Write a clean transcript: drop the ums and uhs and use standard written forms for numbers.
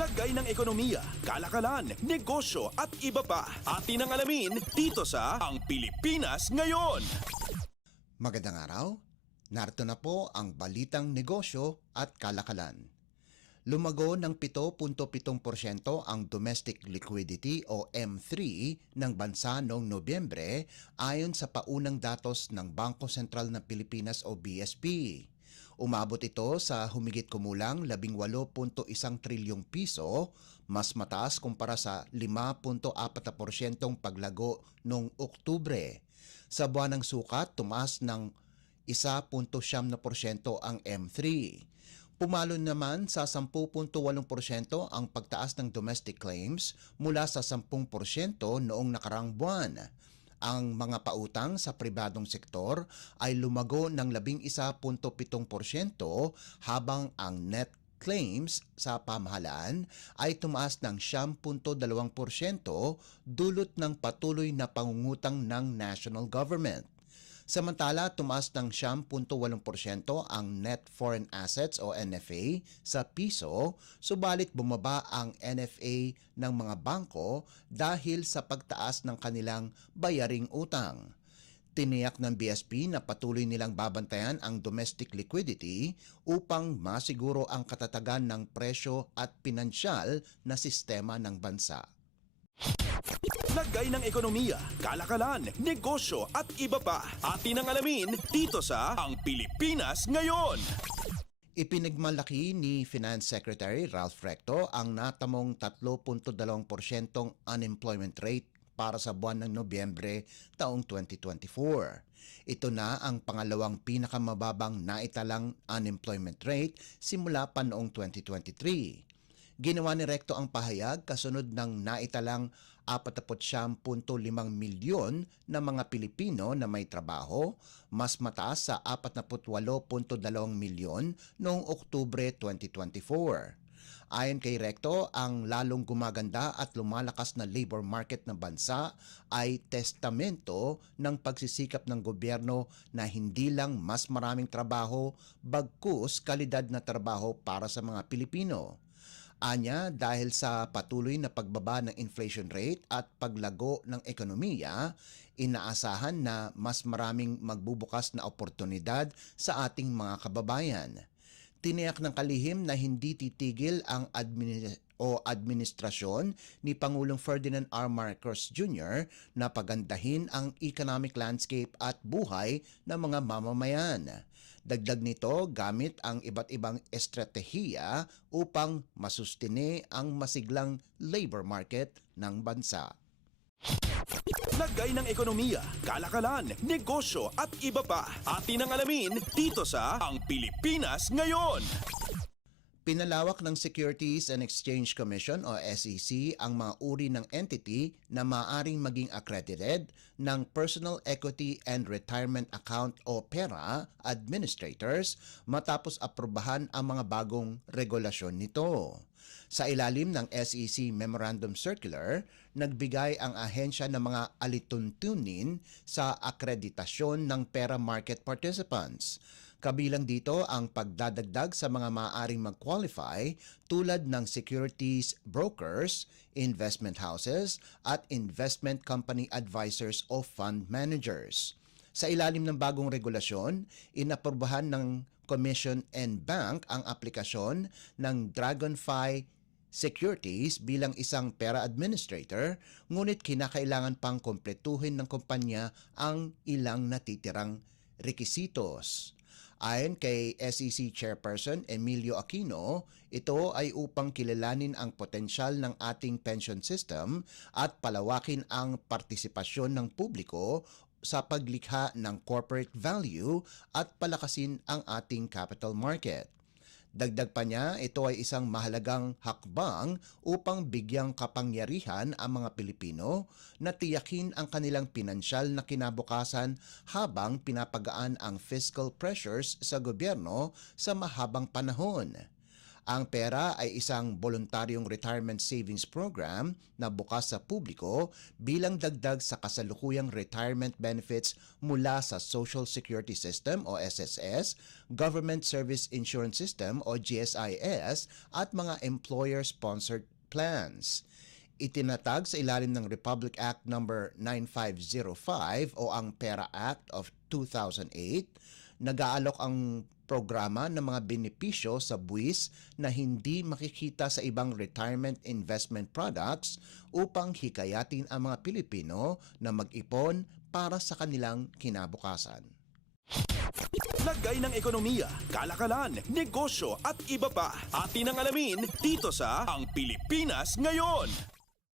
Lagay ng ekonomiya, kalakalan, negosyo at iba pa. Atin ang alamin dito sa Ang Pilipinas Ngayon. Magandang araw. Narito na po ang balitang negosyo at kalakalan. Lumago ng 7.7% ang domestic liquidity o M3 ng bansa noong Nobyembre ayon sa paunang datos ng Bangko Sentral ng Pilipinas o BSP. Umabot ito sa humigit kumulang 18.1 trilyong piso, mas mataas kumpara sa 5.4% paglago noong Oktubre. Sa buwan ng sukat, tumaas ng 1.7% ang M3. Pumalo naman sa 10.8% ang pagtaas ng domestic claims mula sa 10% noong nakarang buwan. Ang mga pautang sa pribadong sektor ay lumago ng 11.7% habang ang net claims sa pamahalaan ay tumaas ng 10.2% dulot ng patuloy na pangungutang ng national government. Samantala, tumaas ng 10.8% ang net foreign assets o NFA sa piso, subalit bumaba ang NFA ng mga bangko dahil sa pagtaas ng kanilang bayaring utang. Tiniyak ng BSP na patuloy nilang babantayan ang domestic liquidity upang masiguro ang katatagan ng presyo at pinansyal na sistema ng bansa. Lagay ng ekonomiya, kalakalan, negosyo at iba pa. Atin ang alamin dito sa Ang Pilipinas Ngayon. Ipinagmalaki ni Finance Secretary Ralph Recto ang natamong 3.2% unemployment rate para sa buwan ng Nobyembre taong 2024. Ito na ang pangalawang pinakamababang naitalang unemployment rate simula pa noong 2023. Ginawa ni Recto ang pahayag kasunod ng naitalang 49.5 milyon na mga Pilipino na may trabaho, mas mataas sa 48.2 milyon noong Oktubre 2024. Ayon kay Recto, ang lalong gumaganda at lumalakas na labor market ng bansa ay testamento ng pagsisikap ng gobyerno na hindi lang mas maraming trabaho, bagkus kalidad na trabaho para sa mga Pilipino. Anya, dahil sa patuloy na pagbaba ng inflation rate at paglago ng ekonomiya, inaasahan na mas maraming magbubukas na oportunidad sa ating mga kababayan. Tiniyak ng kalihim na hindi titigil ang administrasyon ni Pangulong Ferdinand R. Marcos Jr. na pagandahin ang economic landscape at buhay ng mga mamamayan. Dagdag nito, gamit ang iba't ibang estratehiya upang masustine ang masiglang labor market ng bansa. Lagay ng ekonomiya, kalakalan, negosyo at iba pa. Atin ang alamin dito sa Ang Pilipinas Ngayon. Pinalawak ng Securities and Exchange Commission o SEC ang mga uri ng entity na maaaring maging accredited ng Personal Equity and Retirement Account o PERA administrators matapos aprubahan ang mga bagong regulasyon nito. Sa ilalim ng SEC Memorandum Circular, nagbigay ang ahensya ng mga alituntunin sa akreditasyon ng pera market participants. Kabilang dito ang pagdadagdag sa mga maaaring mag-qualify tulad ng securities brokers, investment houses at investment company advisors o fund managers. Sa ilalim ng bagong regulasyon, inaprubahan ng Commission and Bank ang aplikasyon ng Dragonfly Securities bilang isang pera administrator, ngunit kinakailangan pang kumpletuhin ng kumpanya ang ilang natitirang rekisitos. Ayon kay SEC Chairperson Emilio Aquino, ito ay upang kilalanin ang potensyal ng ating pension system at palawakin ang partisipasyon ng publiko sa paglikha ng corporate value at palakasin ang ating capital market. Dagdag pa niya, ito ay isang mahalagang hakbang upang bigyang kapangyarihan ang mga Pilipino na tiyakin ang kanilang pinansyal na kinabukasan habang pinapagaan ang fiscal pressures sa gobyerno sa mahabang panahon. Ang pera ay isang voluntaryong retirement savings program na bukas sa publiko bilang dagdag sa kasalukuyang retirement benefits mula sa Social Security System o SSS, Government Service Insurance System o GSIS at mga employer-sponsored plans. Itinatag sa ilalim ng Republic Act No. 9505 o ang PERA Act of 2008, nag-aalok ang programa ng mga benepisyo sa buwis na hindi makikita sa ibang retirement investment products upang hikayatin ang mga Pilipino na mag-ipon para sa kanilang kinabukasan. Lagay ng ekonomiya, kalakalan, negosyo at iba pa. Atin ang alamin dito sa Ang Pilipinas Ngayon.